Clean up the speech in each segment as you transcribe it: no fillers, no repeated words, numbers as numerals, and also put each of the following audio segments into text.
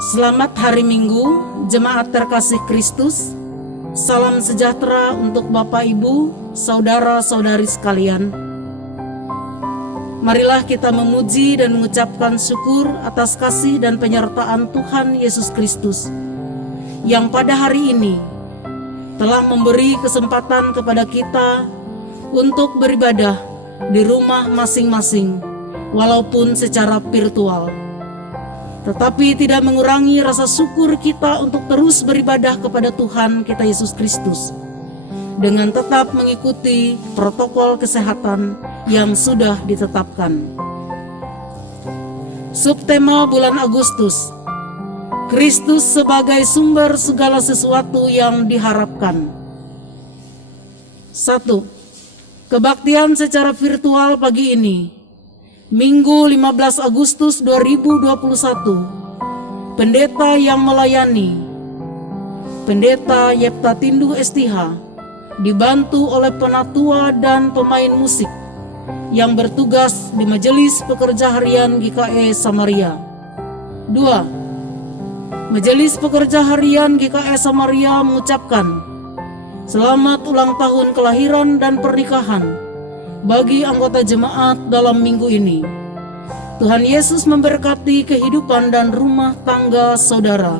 Selamat hari Minggu, jemaat terkasih Kristus. Salam sejahtera untuk Bapak Ibu, saudara-saudari sekalian. Marilah kita memuji dan mengucapkan syukur atas kasih dan penyertaan Tuhan Yesus Kristus, yang pada hari ini telah memberi kesempatan kepada kita untuk beribadah di rumah masing-masing, walaupun secara virtual. Tetapi tidak mengurangi rasa syukur kita untuk terus beribadah kepada Tuhan kita Yesus Kristus, dengan tetap mengikuti protokol kesehatan yang sudah ditetapkan. Subtema bulan Agustus, Kristus sebagai sumber segala sesuatu yang diharapkan. 1. Kebaktian secara virtual pagi ini, Minggu 15 Agustus 2021, pendeta yang melayani, Pendeta Yepta Tindu STH, dibantu oleh penatua dan pemain musik yang bertugas di Majelis Pekerja Harian GKE Samaria. 2. Majelis Pekerja Harian GKE Samaria mengucapkan selamat ulang tahun kelahiran dan pernikahan bagi anggota jemaat dalam minggu ini. Tuhan Yesus memberkati kehidupan dan rumah tangga saudara.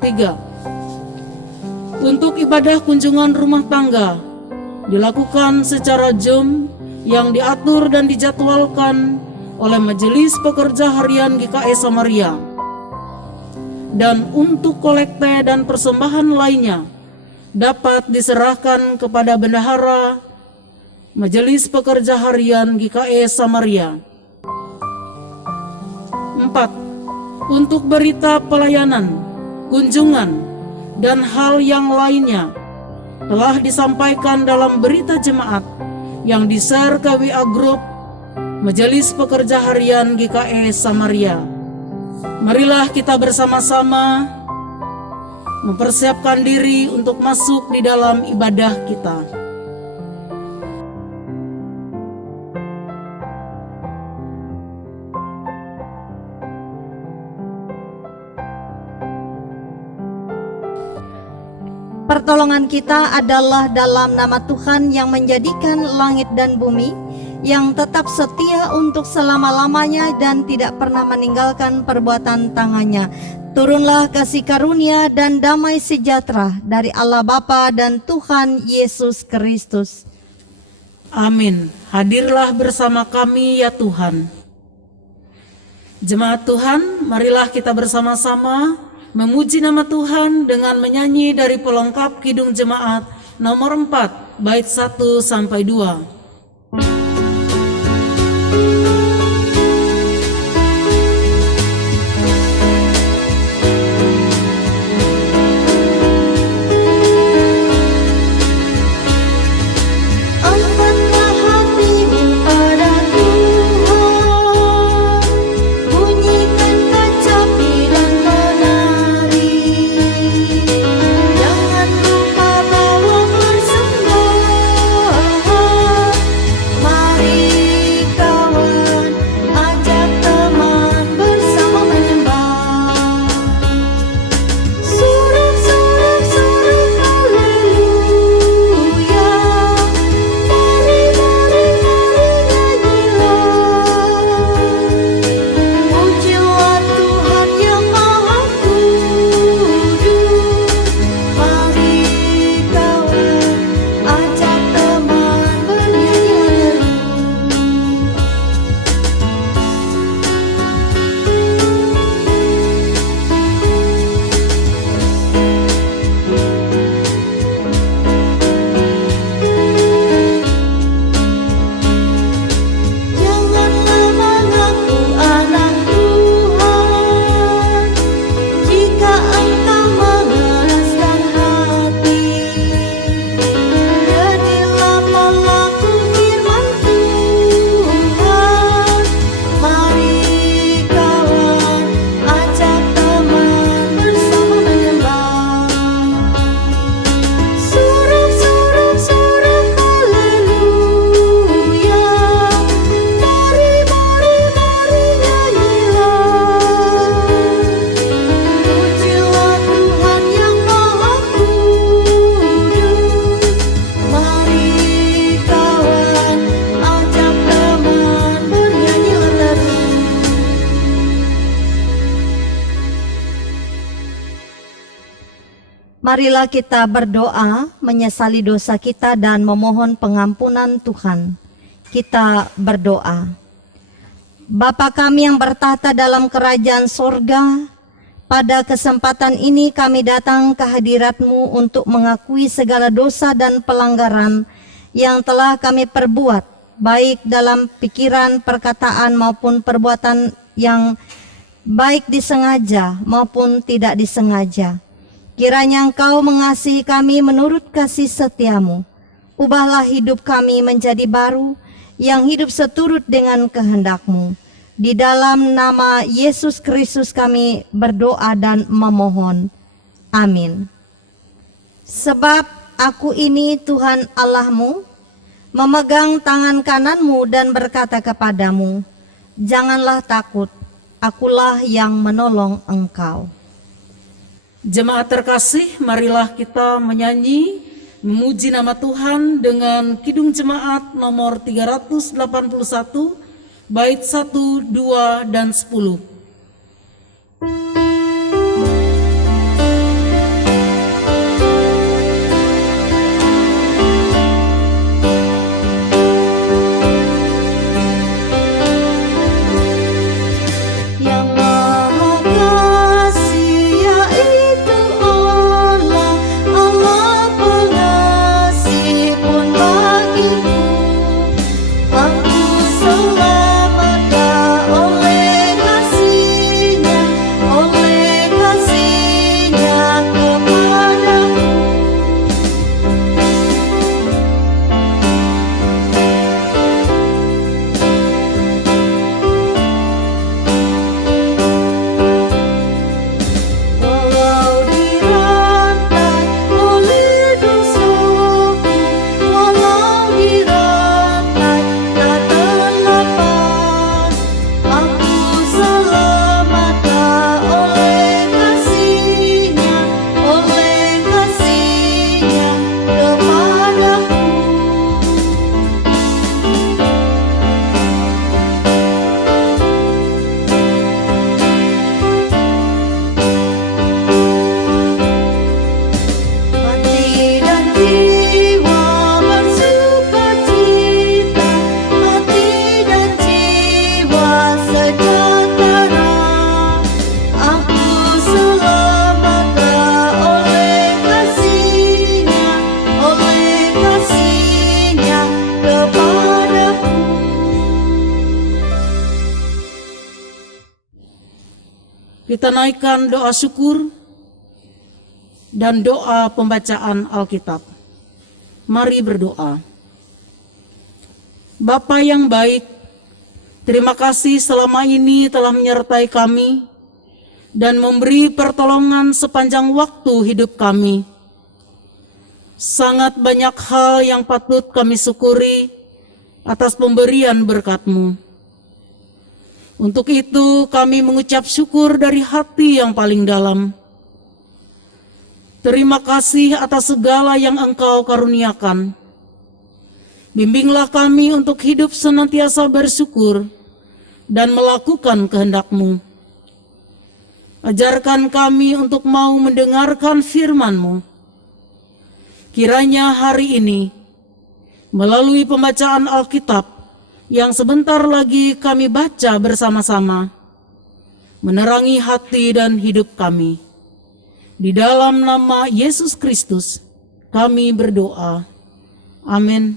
3. Untuk ibadah kunjungan rumah tangga dilakukan secara Zoom yang diatur dan dijadwalkan oleh Majelis Pekerja Harian GKE Samaria. Dan untuk kolekte dan persembahan lainnya dapat diserahkan kepada bendahara Majelis Pekerja Harian GKE Samaria. 4. Untuk berita pelayanan, kunjungan, dan hal yang lainnya telah disampaikan dalam berita jemaat yang di-share ke WA Group Majelis Pekerja Harian GKE Samaria. Marilah kita bersama-sama mempersiapkan diri untuk masuk di dalam ibadah kita. Pertolongan kita adalah dalam nama Tuhan yang menjadikan langit dan bumi, yang tetap setia untuk selama-lamanya dan tidak pernah meninggalkan perbuatan tangannya. Turunlah kasih karunia dan damai sejahtera dari Allah Bapa dan Tuhan Yesus Kristus. Amin. Hadirlah bersama kami ya Tuhan. Jemaat Tuhan, marilah kita bersama-sama memuji nama Tuhan dengan menyanyi dari pelengkap Kidung Jemaat nomor 4, bait 1 sampai 2. Jangan lupa bawa persembahan. Marilah kita berdoa, menyesali dosa kita dan memohon pengampunan Tuhan. Kita berdoa. Bapa kami yang bertahta dalam kerajaan sorga, pada kesempatan ini kami datang ke hadirat-Mu untuk mengakui segala dosa dan pelanggaran yang telah kami perbuat, baik dalam pikiran, perkataan maupun perbuatan yang baik disengaja maupun tidak disengaja. Kiranya Engkau mengasihi kami menurut kasih setia-Mu. Ubahlah hidup kami menjadi baru, yang hidup seturut dengan kehendak-Mu. Di dalam nama Yesus Kristus kami berdoa dan memohon. Amin. Sebab aku ini Tuhan Allah-Mu, memegang tangan kanan-Mu dan berkata kepadamu, janganlah takut, akulah yang menolong engkau. Jemaat terkasih, marilah kita menyanyi, memuji nama Tuhan dengan Kidung Jemaat nomor 381, bait 1, 2, dan 10. Kita naikkan doa syukur dan doa pembacaan Alkitab. Mari berdoa. Bapa yang baik, terima kasih selama ini telah menyertai kami dan memberi pertolongan sepanjang waktu hidup kami. Sangat banyak hal yang patut kami syukuri atas pemberian berkat-Mu. Untuk itu kami mengucap syukur dari hati yang paling dalam. Terima kasih atas segala yang Engkau karuniakan. Bimbinglah kami untuk hidup senantiasa bersyukur dan melakukan kehendak-Mu. Ajarkan kami untuk mau mendengarkan firman-Mu. Kiranya hari ini, melalui pembacaan Alkitab, yang sebentar lagi kami baca bersama-sama, menerangi hati dan hidup kami. Di dalam nama Yesus Kristus, kami berdoa. Amin.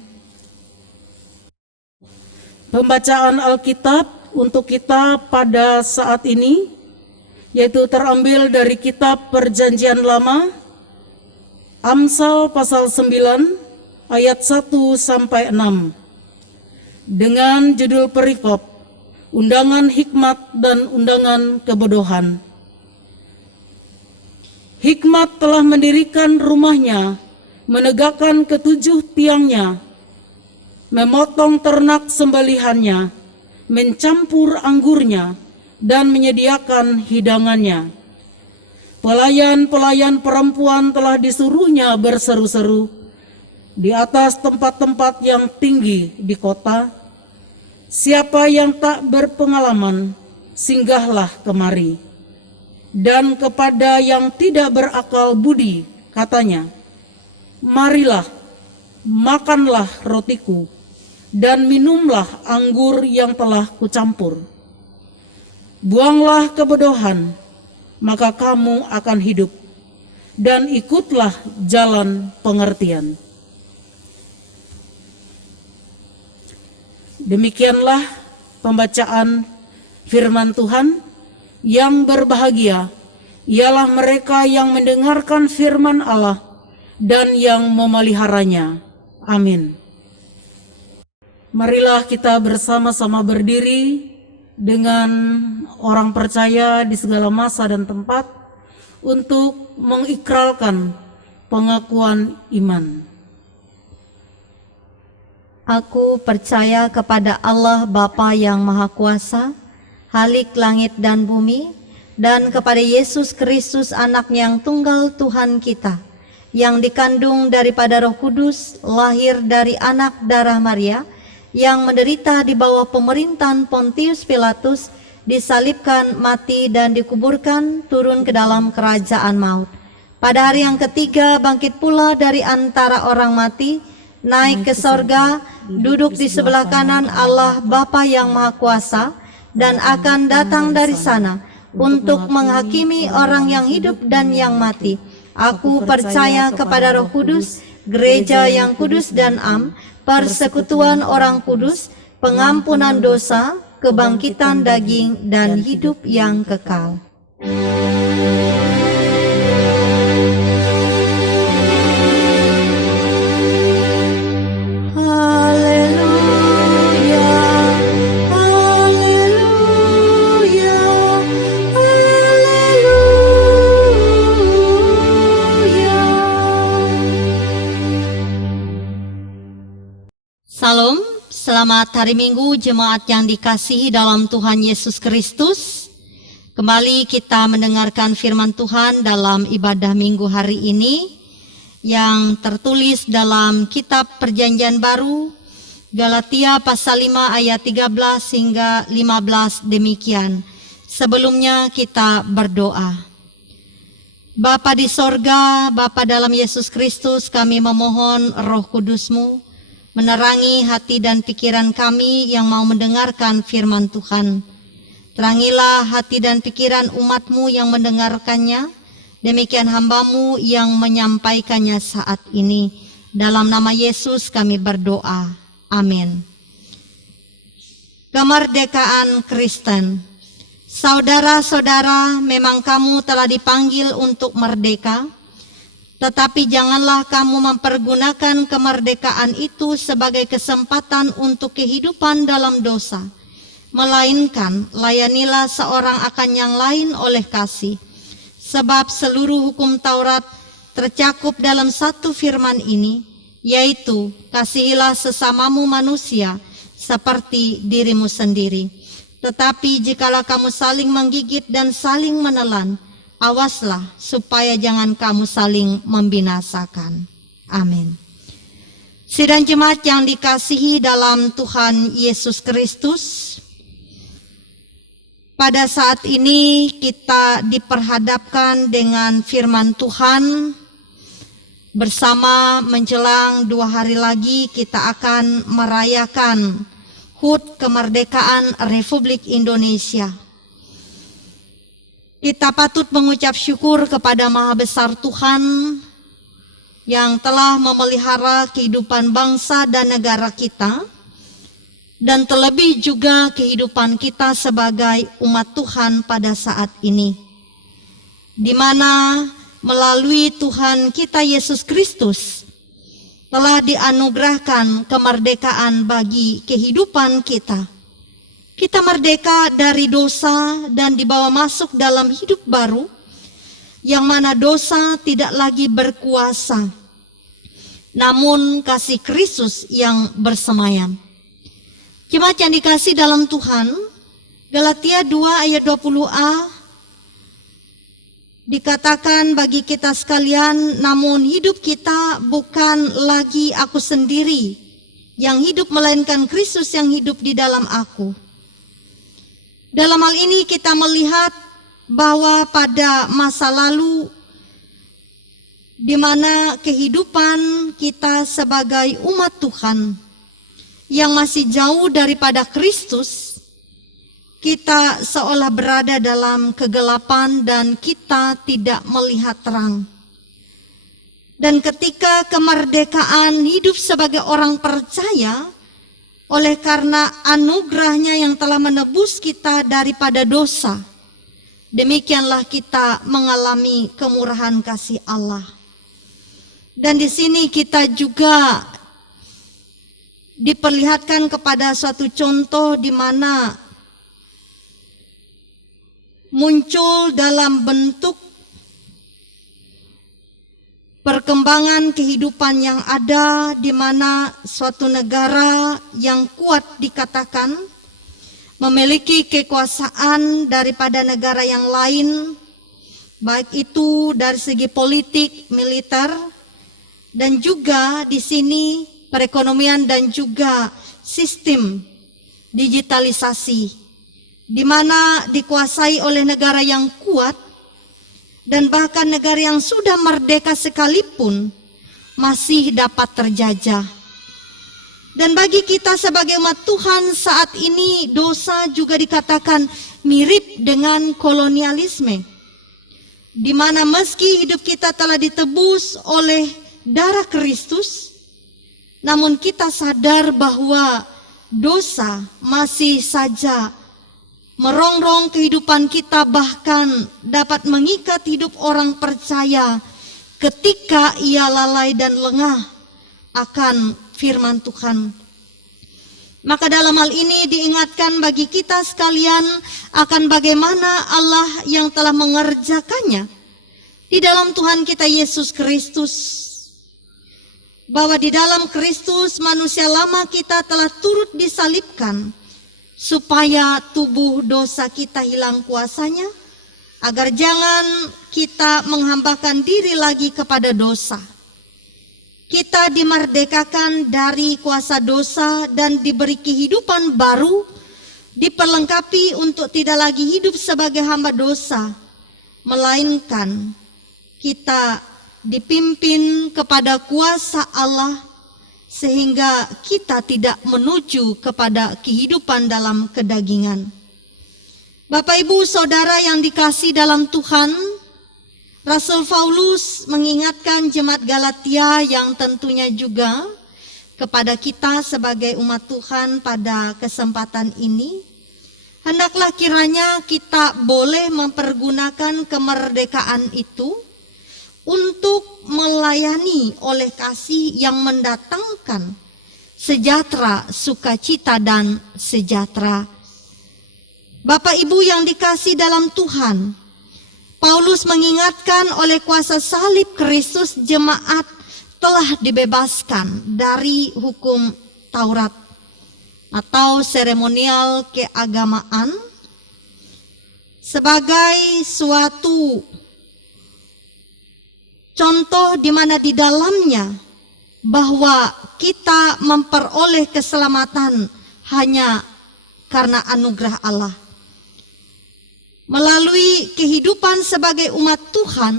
Pembacaan Alkitab untuk kita pada saat ini, yaitu terambil dari kitab Perjanjian Lama, Amsal pasal 9, ayat 1-6. Dengan judul perikop, Undangan Hikmat dan Undangan Kebodohan. Hikmat telah mendirikan rumahnya, menegakkan ketujuh tiangnya, memotong ternak sembelihannya, mencampur anggurnya, dan menyediakan hidangannya. Pelayan-pelayan perempuan telah disuruhnya berseru-seru di atas tempat-tempat yang tinggi di kota. Siapa yang tak berpengalaman, singgahlah kemari. Dan kepada yang tidak berakal budi, katanya, "Marilah, makanlah rotiku, dan minumlah anggur yang telah kucampur. Buanglah kebodohan, maka kamu akan hidup, dan ikutlah jalan pengertian." Demikianlah pembacaan firman Tuhan. Yang berbahagia ialah mereka yang mendengarkan firman Allah dan yang memeliharanya. Amin. Marilah kita bersama-sama berdiri dengan orang percaya di segala masa dan tempat untuk mengikrarkan pengakuan iman. Aku percaya kepada Allah Bapa yang Maha Kuasa, Khalik langit dan bumi, dan kepada Yesus Kristus Anak-Nya yang tunggal Tuhan kita, yang dikandung daripada Roh Kudus, lahir dari anak darah Maria, yang menderita di bawah pemerintahan Pontius Pilatus, disalibkan, mati, dan dikuburkan, turun ke dalam kerajaan maut. Pada hari yang ketiga bangkit pula dari antara orang mati, naik ke sorga, duduk di sebelah kanan Allah Bapa yang Maha Kuasa, dan akan datang dari sana untuk menghakimi orang yang hidup dan yang mati. Aku percaya kepada Roh Kudus, gereja yang kudus dan am, persekutuan orang kudus, pengampunan dosa, kebangkitan daging, dan hidup yang kekal. Salam, selamat hari Minggu jemaat yang dikasihi dalam Tuhan Yesus Kristus. Kembali kita mendengarkan firman Tuhan dalam ibadah Minggu hari ini yang tertulis dalam kitab Perjanjian Baru, Galatia pasal 5 ayat 13 hingga 15 demikian. Sebelumnya kita berdoa. Bapa di sorga, Bapa dalam Yesus Kristus, kami memohon Roh Kudus-Mu menerangi hati dan pikiran kami yang mau mendengarkan firman Tuhan. Terangilah hati dan pikiran umat-Mu yang mendengarkannya, demikian hamba-Mu yang menyampaikannya saat ini. Dalam nama Yesus kami berdoa. Amin. Kemerdekaan Kristen. Saudara-saudara, memang kamu telah dipanggil untuk merdeka, tetapi janganlah kamu mempergunakan kemerdekaan itu sebagai kesempatan untuk kehidupan dalam dosa. Melainkan, layanilah seorang akan yang lain oleh kasih. Sebab seluruh hukum Taurat tercakup dalam satu firman ini, yaitu, kasihilah sesamamu manusia seperti dirimu sendiri. Tetapi jikalau kamu saling menggigit dan saling menelan, awaslah supaya jangan kamu saling membinasakan. Amin. Sidang jemaat yang dikasihi dalam Tuhan Yesus Kristus, pada saat ini kita diperhadapkan dengan firman Tuhan. Bersama menjelang 2 hari lagi kita akan merayakan HUT kemerdekaan Republik Indonesia. Kita patut mengucap syukur kepada Maha Besar Tuhan yang telah memelihara kehidupan bangsa dan negara kita, dan terlebih juga kehidupan kita sebagai umat Tuhan pada saat ini, di mana melalui Tuhan kita Yesus Kristus telah dianugerahkan kemerdekaan bagi kehidupan kita. Kita merdeka dari dosa dan dibawa masuk dalam hidup baru, yang mana dosa tidak lagi berkuasa, namun kasih Kristus yang bersemayam. Jemaat yang dikasih dalam Tuhan, Galatia 2 ayat 20a dikatakan bagi kita sekalian, namun hidup kita bukan lagi aku sendiri yang hidup, melainkan Kristus yang hidup di dalam aku. Dalam hal ini kita melihat bahwa pada masa lalu di mana kehidupan kita sebagai umat Tuhan yang masih jauh daripada Kristus, kita seolah berada dalam kegelapan dan kita tidak melihat terang. Dan ketika kemerdekaan hidup sebagai orang percaya, oleh karena anugerahnya yang telah menebus kita daripada dosa, demikianlah kita mengalami kemurahan kasih Allah. Dan di sini kita juga diperlihatkan kepada suatu contoh di mana muncul dalam bentuk perkembangan kehidupan yang ada, di mana suatu negara yang kuat dikatakan memiliki kekuasaan daripada negara yang lain, baik itu dari segi politik, militer, dan juga di sini perekonomian dan juga sistem digitalisasi, di mana dikuasai oleh negara yang kuat, dan bahkan negara yang sudah merdeka sekalipun masih dapat terjajah. Dan bagi kita sebagai umat Tuhan saat ini, dosa juga dikatakan mirip dengan kolonialisme, di mana meski hidup kita telah ditebus oleh darah Kristus, namun kita sadar bahwa dosa masih saja merongrong kehidupan kita, bahkan dapat mengikat hidup orang percaya ketika ia lalai dan lengah akan firman Tuhan. Maka dalam hal ini diingatkan bagi kita sekalian akan bagaimana Allah yang telah mengerjakannya di dalam Tuhan kita Yesus Kristus, bahwa di dalam Kristus manusia lama kita telah turut disalibkan supaya tubuh dosa kita hilang kuasanya, agar jangan kita menghambakan diri lagi kepada dosa. Kita dimerdekakan dari kuasa dosa dan diberi kehidupan baru, diperlengkapi untuk tidak lagi hidup sebagai hamba dosa, melainkan kita dipimpin kepada kuasa Allah, sehingga kita tidak menuju kepada kehidupan dalam kedagingan. Bapak Ibu Saudara yang dikasihi dalam Tuhan, Rasul Paulus mengingatkan jemaat Galatia yang tentunya juga kepada kita sebagai umat Tuhan pada kesempatan ini, hendaklah kiranya kita boleh mempergunakan kemerdekaan itu untuk melayani oleh kasih yang mendatangkan sejahtera, sukacita, dan sejahtera. Bapak Ibu yang dikasihi dalam Tuhan, Paulus mengingatkan oleh kuasa salib Kristus jemaat telah dibebaskan dari hukum Taurat atau seremonial keagamaan sebagai suatu contoh di mana di dalamnya bahwa kita memperoleh keselamatan hanya karena anugerah Allah. Melalui kehidupan sebagai umat Tuhan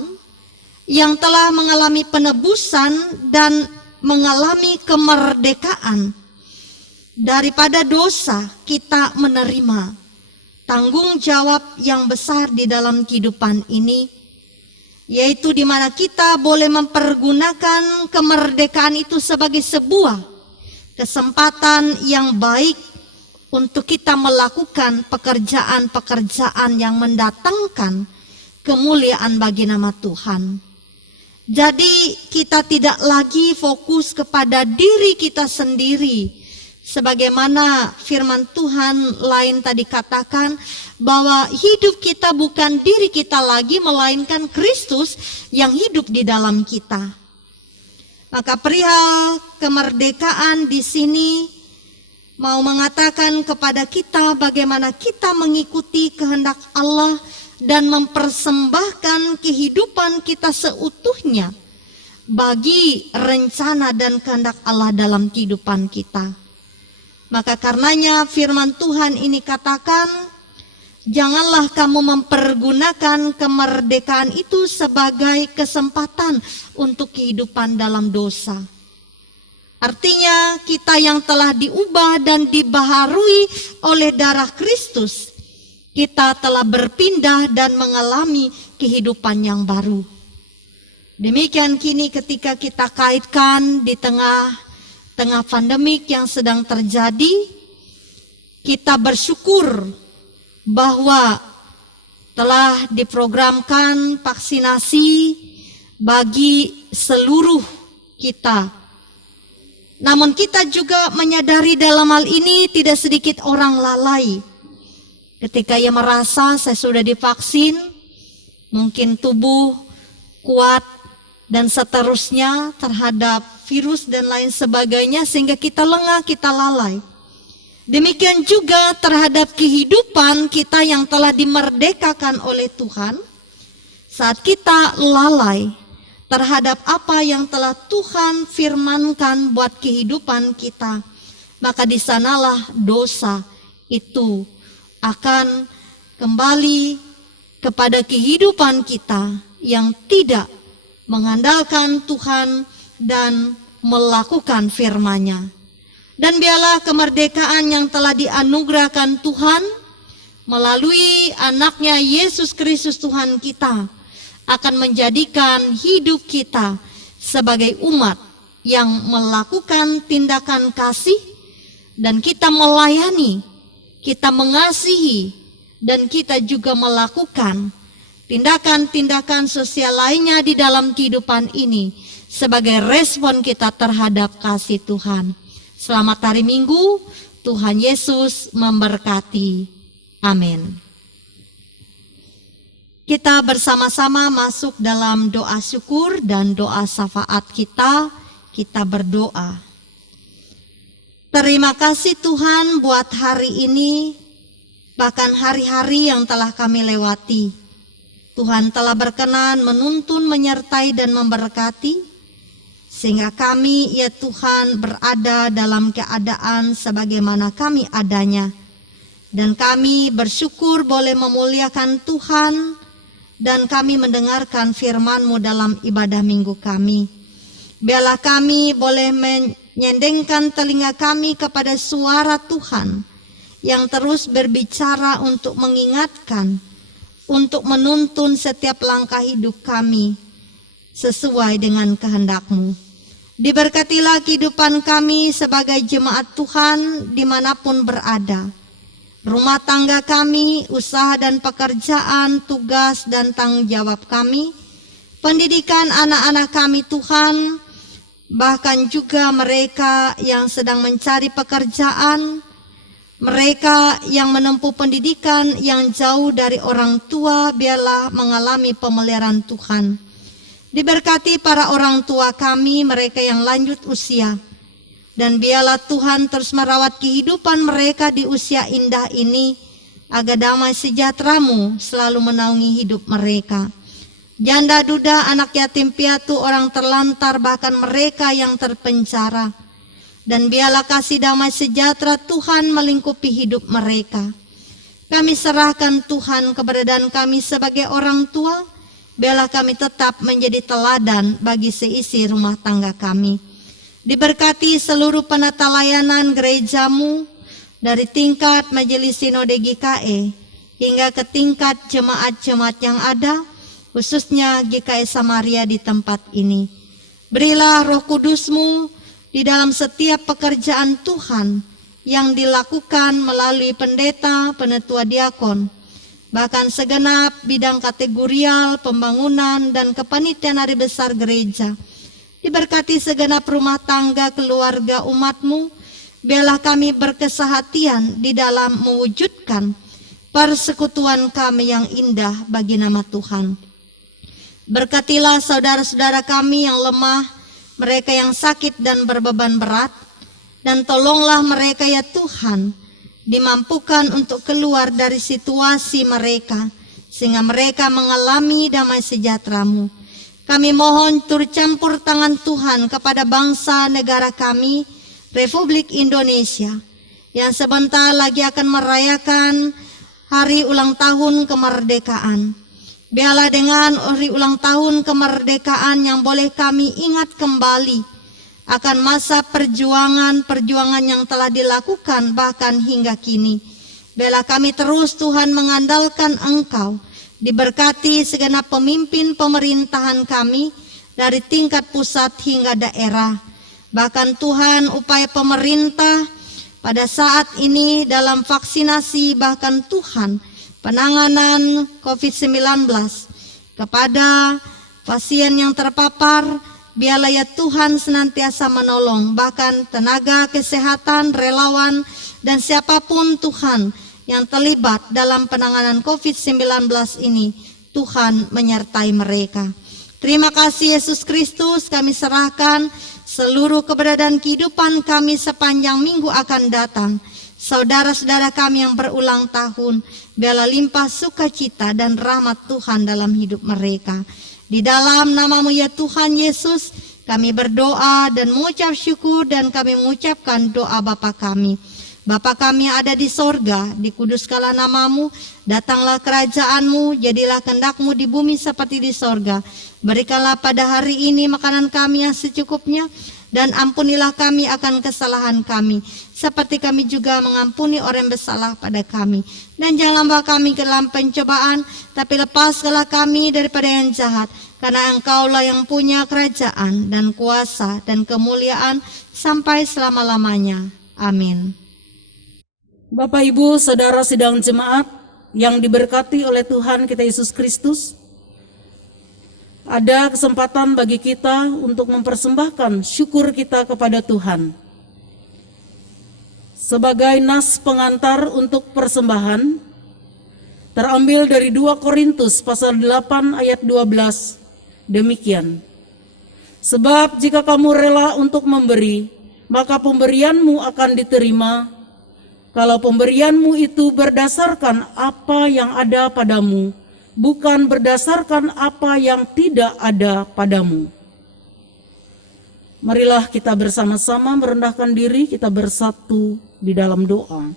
yang telah mengalami penebusan dan mengalami kemerdekaan daripada dosa, kita menerima tanggung jawab yang besar di dalam kehidupan ini, yaitu di mana kita boleh mempergunakan kemerdekaan itu sebagai sebuah kesempatan yang baik untuk kita melakukan pekerjaan-pekerjaan yang mendatangkan kemuliaan bagi nama Tuhan. Jadi kita tidak lagi fokus kepada diri kita sendiri, sebagaimana firman Tuhan lain tadi katakan bahwa hidup kita bukan diri kita lagi, melainkan Kristus yang hidup di dalam kita. Maka perihal kemerdekaan di sini mau mengatakan kepada kita bagaimana kita mengikuti kehendak Allah dan mempersembahkan kehidupan kita seutuhnya bagi rencana dan kehendak Allah dalam kehidupan kita. Maka karenanya firman Tuhan ini katakan, Janganlah kamu mempergunakan kemerdekaan itu sebagai kesempatan untuk kehidupan dalam dosa. Artinya kita yang telah diubah dan dibaharui oleh darah Kristus, kita telah berpindah dan mengalami kehidupan yang baru. Demikian kini ketika kita kaitkan di tengah pandemik yang sedang terjadi, kita bersyukur bahwa telah diprogramkan vaksinasi bagi seluruh kita. Namun kita juga menyadari dalam hal ini tidak sedikit orang lalai. Ketika ia merasa saya sudah divaksin, mungkin tubuh kuat dan seterusnya terhadap virus dan lain sebagainya, sehingga kita lengah, kita lalai. Demikian juga terhadap kehidupan kita yang telah dimerdekakan oleh Tuhan. Saat kita lalai terhadap apa yang telah Tuhan firmankan buat kehidupan kita, maka di sanalah dosa itu akan kembali kepada kehidupan kita yang tidak mengandalkan Tuhan dan melakukan firman-Nya. Dan biarlah kemerdekaan yang telah dianugerahkan Tuhan melalui anaknya Yesus Kristus Tuhan kita akan menjadikan hidup kita sebagai umat yang melakukan tindakan kasih, dan kita melayani, kita mengasihi, dan kita juga melakukan tindakan-tindakan sosial lainnya di dalam kehidupan ini sebagai respon kita terhadap kasih Tuhan. Selamat hari Minggu, Tuhan Yesus memberkati. Amin. Kita bersama-sama masuk dalam doa syukur dan doa syafaat kita. Kita berdoa. Terima kasih Tuhan buat hari ini, bahkan hari-hari yang telah kami lewati. Tuhan telah berkenan menuntun, menyertai dan memberkati, sehingga kami, ya Tuhan, berada dalam keadaan sebagaimana kami adanya. Dan kami bersyukur boleh memuliakan Tuhan, dan kami mendengarkan firman-Mu dalam ibadah minggu kami. Biarlah kami boleh menyendengkan telinga kami kepada suara Tuhan, yang terus berbicara untuk mengingatkan, untuk menuntun setiap langkah hidup kami, sesuai dengan kehendak-Mu. Diberkatilah kehidupan kami sebagai jemaat Tuhan dimanapun berada. Rumah tangga kami, usaha dan pekerjaan, tugas dan tanggung jawab kami, pendidikan anak-anak kami Tuhan, bahkan juga mereka yang sedang mencari pekerjaan, mereka yang menempuh pendidikan yang jauh dari orang tua, biarlah mengalami pemeliharaan Tuhan. Diberkati para orang tua kami, mereka yang lanjut usia. Dan biarlah Tuhan terus merawat kehidupan mereka di usia indah ini, agar damai sejahtera-Mu selalu menaungi hidup mereka. Janda duda, anak yatim piatu, orang terlantar, bahkan mereka yang terpenjara. Dan biarlah kasih damai sejahtera Tuhan melingkupi hidup mereka. Kami serahkan Tuhan keberadaan kami sebagai orang tua. Biarlah kami tetap menjadi teladan bagi seisi rumah tangga kami. Diberkati seluruh penata layanan gereja-Mu, dari tingkat Majelis Sinode GKE hingga ke tingkat jemaat-jemaat yang ada, khususnya GKE Samaria di tempat ini. Berilah Roh Kudus-Mu di dalam setiap pekerjaan Tuhan yang dilakukan melalui pendeta, penetua diakon, bahkan segenap bidang kategorial, pembangunan, dan kepanitiaan hari besar gereja. Diberkati segenap rumah tangga keluarga umat-Mu, biarlah kami berkesehatian di dalam mewujudkan persekutuan kami yang indah bagi nama Tuhan. Berkatilah saudara-saudara kami yang lemah, mereka yang sakit dan berbeban berat, dan tolonglah mereka ya Tuhan, dimampukan untuk keluar dari situasi mereka, sehingga mereka mengalami damai sejahtera-Mu. Kami mohon turut campur tangan Tuhan kepada bangsa negara kami, Republik Indonesia, yang sebentar lagi akan merayakan hari ulang tahun kemerdekaan. Biarlah dengan hari ulang tahun kemerdekaan yang boleh kami ingat kembali akan masa perjuangan yang telah dilakukan bahkan hingga kini. Biarlah kami terus Tuhan mengandalkan Engkau, diberkati segenap pemimpin pemerintahan kami dari tingkat pusat hingga daerah. Bahkan Tuhan upaya pemerintah pada saat ini dalam vaksinasi, bahkan Tuhan penanganan COVID-19 kepada pasien yang terpapar, biarlah ya Tuhan senantiasa menolong, bahkan tenaga kesehatan, relawan, dan siapapun Tuhan yang terlibat dalam penanganan COVID-19 ini, Tuhan menyertai mereka. Terima kasih Yesus Kristus, kami serahkan seluruh keberadaan kehidupan kami sepanjang minggu akan datang. Saudara-saudara kami yang berulang tahun, biarlah limpah sukacita dan rahmat Tuhan dalam hidup mereka. Di dalam nama-Mu ya Tuhan Yesus, kami berdoa dan mengucap syukur, dan kami mengucapkan doa Bapa kami. Bapa kami yang ada di sorga, dikuduskanlah nama-Mu, datanglah kerajaan-Mu, jadilah kehendak-Mu di bumi seperti di sorga. Berikanlah pada hari ini makanan kami yang secukupnya, dan ampunilah kami akan kesalahan kami, seperti kami juga mengampuni orang yang bersalah pada kami. Dan jangan bawa kami ke dalam pencobaan, tapi lepaskanlah kami daripada yang jahat, karena Engkaulah yang punya kerajaan dan kuasa dan kemuliaan sampai selama-lamanya. Amin. Bapak, Ibu, Saudara sidang jemaat yang diberkati oleh Tuhan kita Yesus Kristus, ada kesempatan bagi kita untuk mempersembahkan syukur kita kepada Tuhan. Sebagai nas pengantar untuk persembahan, terambil dari 2 Korintus pasal 8 ayat 12, demikian. Sebab jika kamu rela untuk memberi, maka pemberianmu akan diterima, kalau pemberianmu itu berdasarkan apa yang ada padamu, bukan berdasarkan apa yang tidak ada padamu. Marilah kita bersama-sama merendahkan diri, kita bersatu di dalam doa.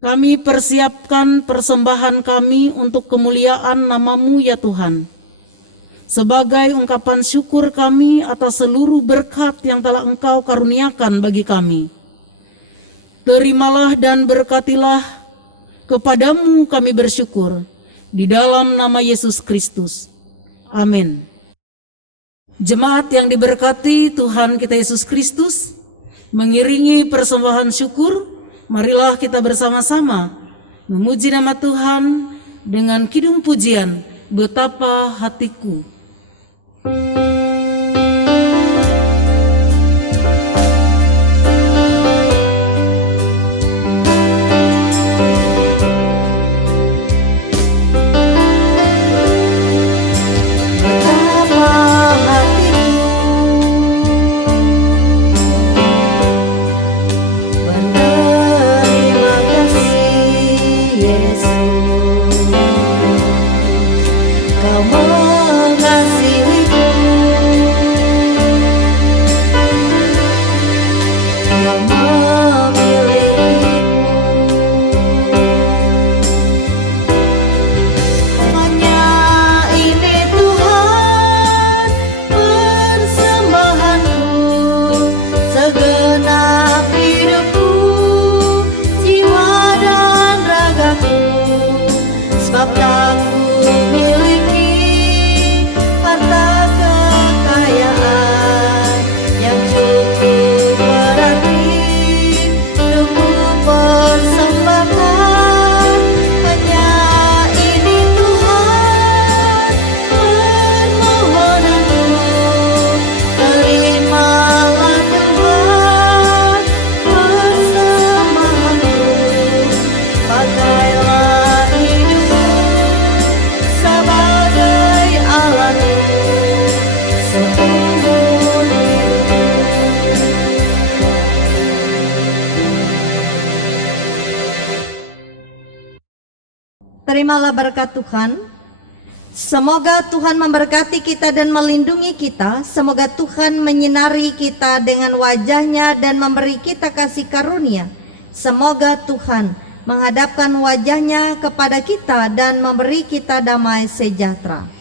Kami persiapkan persembahan kami untuk kemuliaan nama-Mu ya Tuhan, sebagai ungkapan syukur kami atas seluruh berkat yang telah Engkau karuniakan bagi kami. Terimalah dan berkatilah, kepadamu kami bersyukur, di dalam nama Yesus Kristus. Amin. Jemaat yang diberkati Tuhan kita Yesus Kristus, mengiringi persembahan syukur, marilah kita bersama-sama memuji nama Tuhan dengan kidung pujian, Betapa Hatiku. Terimalah berkat Tuhan. Semoga Tuhan memberkati kita dan melindungi kita. Semoga Tuhan menyinari kita dengan wajah-Nya dan memberi kita kasih karunia. Semoga Tuhan menghadapkan wajahnya kepada kita dan memberi kita damai sejahtera.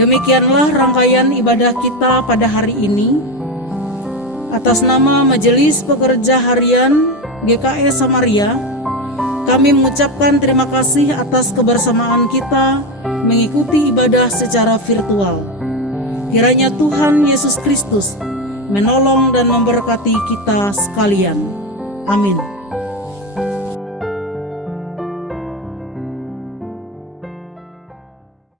Demikianlah rangkaian ibadah kita pada hari ini. Atas nama Majelis Pekerja Harian GKS Samaria, kami mengucapkan terima kasih atas kebersamaan kita mengikuti ibadah secara virtual. Kiranya Tuhan Yesus Kristus menolong dan memberkati kita sekalian. Amin.